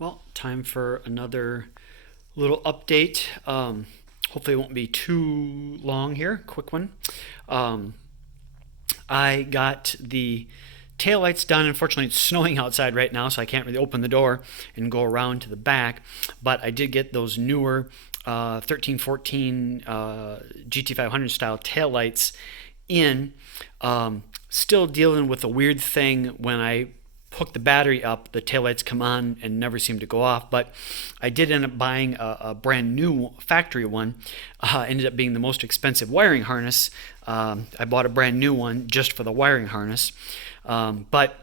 Well, time for another little update. Hopefully, it won't be too long here. Quick one. Um, I got the taillights done. Unfortunately, it's snowing outside right now, so I can't really open the door and go around to the back. But I did get those newer 1314 GT500 style taillights in. Still dealing with a weird thing when I hook the battery up, the taillights come on and never seem to go off. But I did end up buying a brand new factory one. Ended up being the most expensive wiring harness. I bought a brand new one just for the wiring harness. But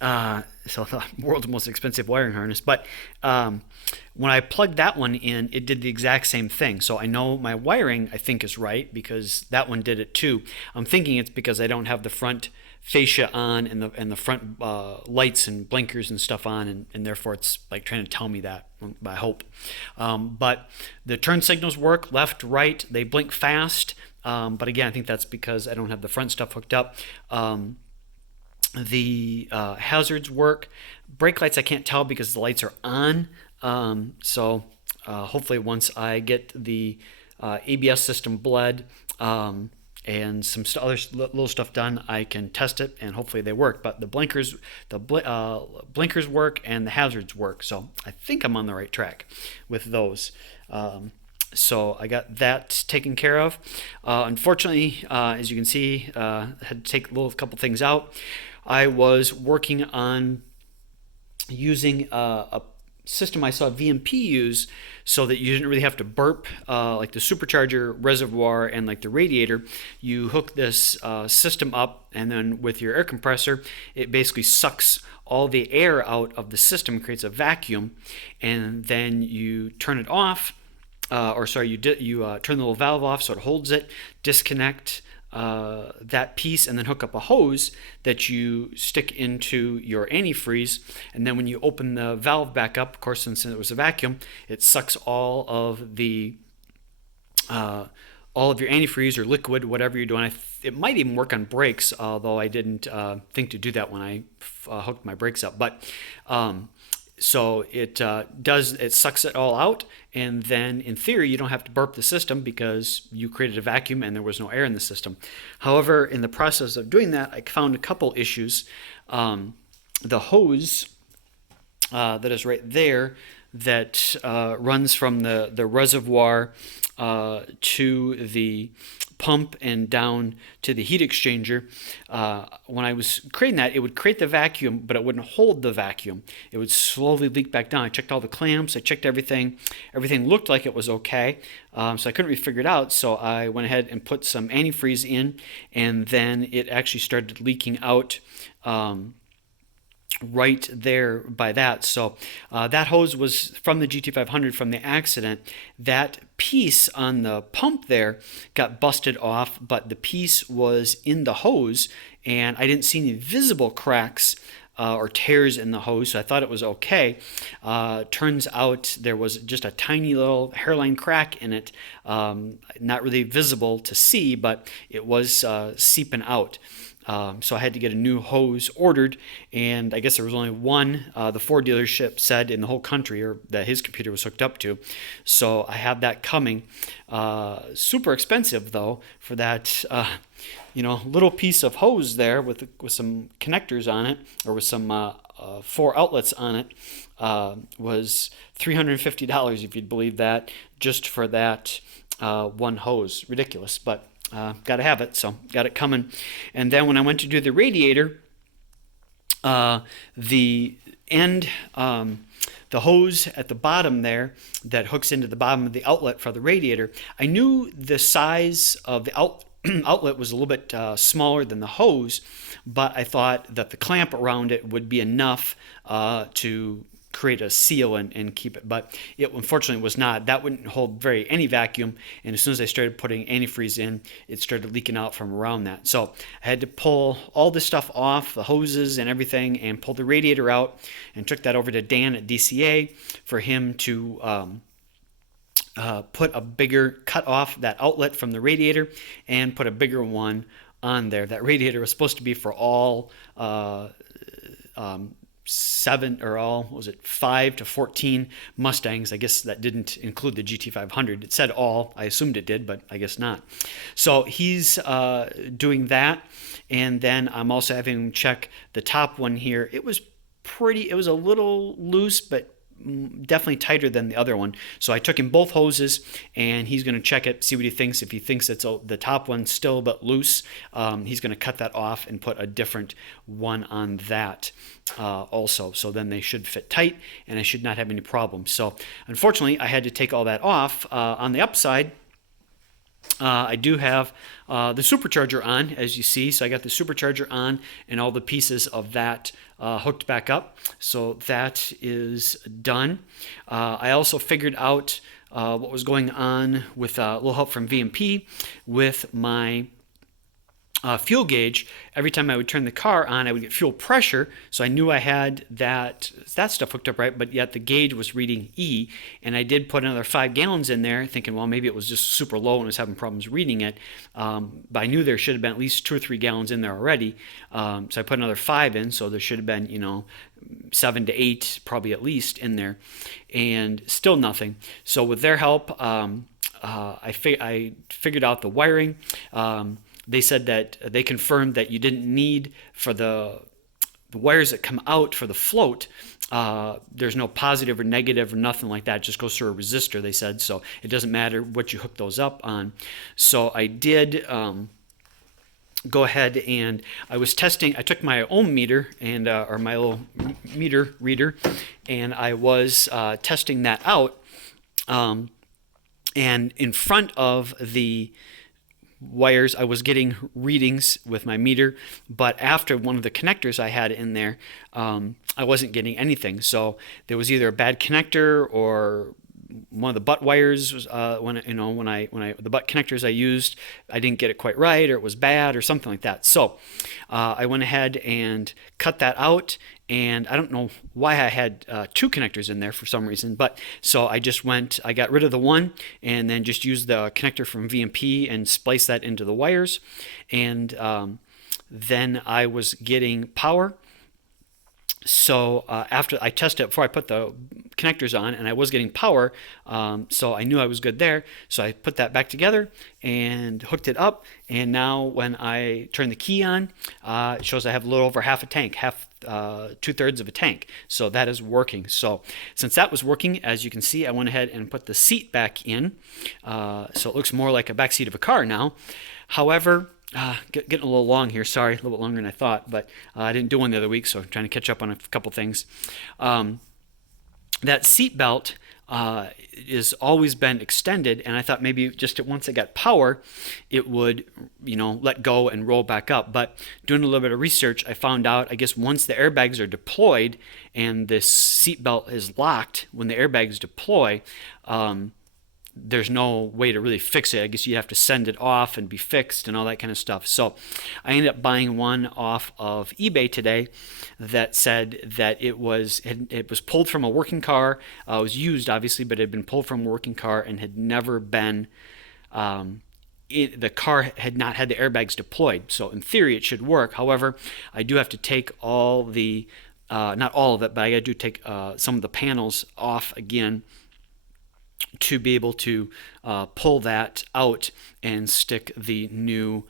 so the world's most expensive wiring harness. But when I plugged that one in, it did the exact same thing. So I know my wiring, I think, is right because that one did it too. I'm thinking it's because I don't have the front fascia on and the front lights and blinkers and stuff on, and therefore it's like trying to tell me that. I hope. But the turn signals work left, right. They blink fast. But again, I think that's because I don't have the front stuff hooked up. The hazards work. Brake lights I can't tell because the lights are on. So hopefully once I get the ABS system bled and some other little stuff done, I can test it and hopefully they work. But the blinkers work and the hazards work. So I think I'm on the right track with those. So I got that taken care of. Unfortunately, as you can see, I had to take a couple things out. I was working on using a system I saw VMP use so that you didn't really have to burp like the supercharger reservoir and like the radiator. You hook this system up, and then with your air compressor, it basically sucks all the air out of the system, creates a vacuum, and then you turn it off. You turn the little valve off so it holds it, disconnect that piece, and then hook up a hose that you stick into your antifreeze. And then when you open the valve back up, of course, since it was a vacuum, it sucks all of your antifreeze or liquid, whatever you're doing. It might even work on brakes, although I didn't think to do that when I hooked my brakes up. But so it sucks it all out, and then in theory you don't have to burp the system because you created a vacuum and there was no air in the system. However, in the process of doing that, I found a couple issues. The hose that is right there that runs from the reservoir to the pump and down to the heat exchanger. When I was creating that, it would create the vacuum, but it wouldn't hold the vacuum. It would slowly leak back down. I checked all the clamps. I checked everything. Everything looked like it was okay. So I couldn't really figure it out. So I went ahead and put some antifreeze in, and then it actually started leaking out right there by that. So that hose was from the GT500 from the accident. That piece on the pump there got busted off, but the piece was in the hose, and I didn't see any visible cracks or tears in the hose, so I thought it was okay. Turns out there was just a tiny little hairline crack in it, not really visible to see, but it was seeping out. So I had to get a new hose ordered, and I guess there was only one the Ford dealership said in the whole country, or that his computer was hooked up to. So I have that coming. Super expensive though for that little piece of hose there with some connectors on it, or with some 4 outlets on it. Was $350 if you'd believe that, just for that one hose. Ridiculous, but got to have it, so got it coming. And then when I went to do the radiator, the end, the hose at the bottom there that hooks into the bottom of the outlet for the radiator, I knew the size of the outlet was a little bit smaller than the hose, but I thought that the clamp around it would be enough to create a seal and keep it, but it unfortunately was not. That wouldn't hold any vacuum, and as soon as I started putting antifreeze in, it started leaking out from around that. So I had to pull all this stuff off, the hoses and everything, and pull the radiator out, and took that over to Dan at DCA for him to cut off that outlet from the radiator and put a bigger one on there. That radiator was supposed to be for all what was it, 5 to 14 Mustangs. I guess that didn't include the GT500. It said all. I assumed it did, but I guess not. So he's doing that. And then I'm also having him check the top one here. It was a little loose, but definitely tighter than the other one. So I took him both hoses, and he's going to check it, see what he thinks. If he thinks it's the top one's still a bit loose, he's going to cut that off and put a different one on that also. So then they should fit tight, and I should not have any problems. So unfortunately, I had to take all that off. On the upside, I do have the supercharger on, as you see. So I got the supercharger on and all the pieces of that hooked back up. So that is done. I also figured out what was going on with a little help from VMP with my fuel gauge. Every time I would turn the car on, I would get fuel pressure, so I knew I had that stuff hooked up right, but yet the gauge was reading E, and I did put another 5 gallons in there, thinking, well, maybe it was just super low and I was having problems reading it, but I knew there should have been at least 2 or 3 gallons in there already, so I put another 5 in, so there should have been, 7 to 8 probably at least in there, and still nothing. So with their help, I figured out the wiring. They said that they confirmed that you didn't need, for the wires that come out for the float, there's no positive or negative or nothing like that. It just goes through a resistor, they said, so it doesn't matter what you hook those up on. So I did go ahead and I was testing. I took my ohm meter and or my little meter reader, and I was testing that out, and in front of the wires I was getting readings with my meter, but after one of the connectors I had in there, I wasn't getting anything. So there was either a bad connector or one of the butt wires was, the butt connectors I used, I didn't get it quite right, or it was bad or something like that. So I went ahead and cut that out, and I don't know why I had 2 connectors in there for some reason, but so I got rid of the one and then just used the connector from VMP and spliced that into the wires, and then I was getting power. So after I tested it before I put the connectors on, and I was getting power, so I knew I was good there. So I put that back together and hooked it up, and now when I turn the key on, it shows I have a little over half a tank, 2/3 of a tank. So that is working. So since that was working, as you can see, I went ahead and put the seat back in, so it looks more like a back seat of a car now. However, getting a little long here, sorry, a little bit longer than I thought, but I didn't do one the other week, so I'm trying to catch up on a couple things. That seat belt has always been extended, and I thought maybe just once it got power, it would, let go and roll back up. But doing a little bit of research, I found out, I guess once the airbags are deployed and this seat belt is locked, when the airbags deploy, there's no way to really fix it. I guess you have to send it off and be fixed and all that kind of stuff. So I ended up buying one off of eBay today that said that it was pulled from a working car. It was used, obviously, but it had been pulled from a working car and had never been, the car had not had the airbags deployed. So in theory, it should work. However, I do have to take all the, not all of it, but I do take some of the panels off again to be able to pull that out and stick the new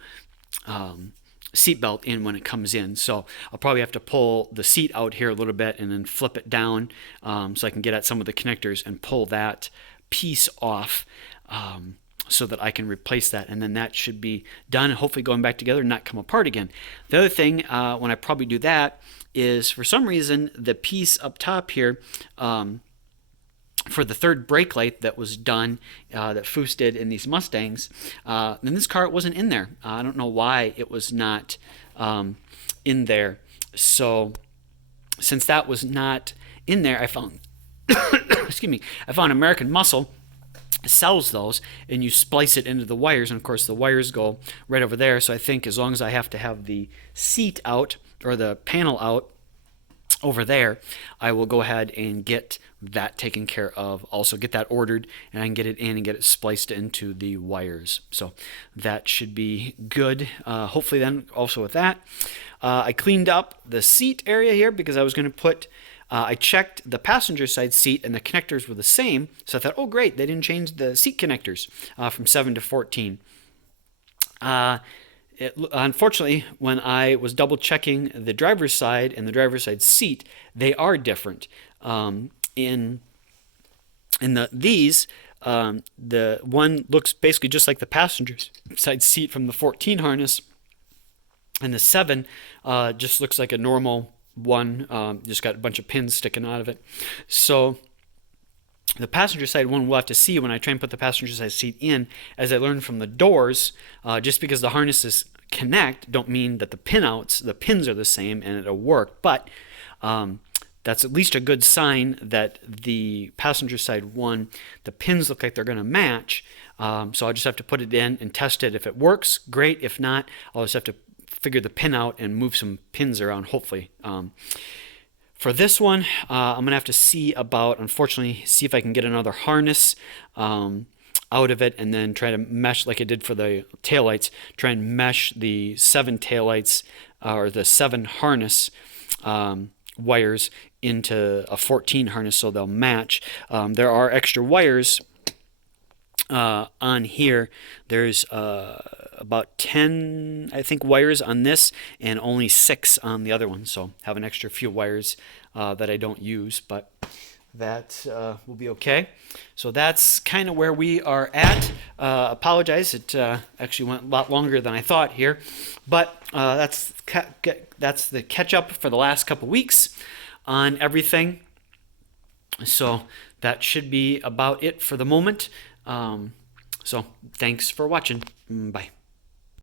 seatbelt in when it comes in. So I'll probably have to pull the seat out here a little bit and then flip it down so I can get at some of the connectors and pull that piece off so that I can replace that, and then that should be done, hopefully going back together and not come apart again. The other thing when I probably do that is, for some reason, the piece up top here for the third brake light that was done, that Foose did in these Mustangs, in this car it wasn't in there. I don't know why it was not in there. So since that was not in there, I found excuse me, I found American Muscle sells those, and you splice it into the wires, and of course the wires go right over there. So I think as long as I have to have the seat out or the panel out, over there, I will go ahead and get that taken care of. Also get that ordered, and I can get it in and get it spliced into the wires. So that should be good. Hopefully then also with that, I cleaned up the seat area here because I was going to put, I checked the passenger side seat and the connectors were the same. So I thought, oh great, they didn't change the seat connectors from 7 to 14. Unfortunately, when I was double checking the driver's side and the driver's side seat, they are different. In the one looks basically just like the passenger side seat from the 14 harness, and the 7 just looks like a normal one. Just got a bunch of pins sticking out of it. So the passenger side one we'll have to see when I try and put the passenger side seat in. As I learned from the doors, just because the harnesses connect don't mean that the pins are the same and it'll work. But that's at least a good sign that the passenger side one, the pins look like they're going to match. So I'll just have to put it in and test it. If it works, great. If not, I'll just have to figure the pin out and move some pins around, hopefully. For this one, I'm going to have to see if I can get another harness out of it, and then try to mesh like I did for the taillights, try and mesh the 7 taillights or the 7 harness wires into a 14 harness so they'll match. There are extra wires on here. There's about 10, I think, wires on this and only 6 on the other one. So have an extra few wires that I don't use, but that will be okay. So that's kind of where we are at. Apologize, it actually went a lot longer than I thought here, but that's the catch up for the last couple weeks on everything. So that should be about it for the moment. So thanks for watching. Bye.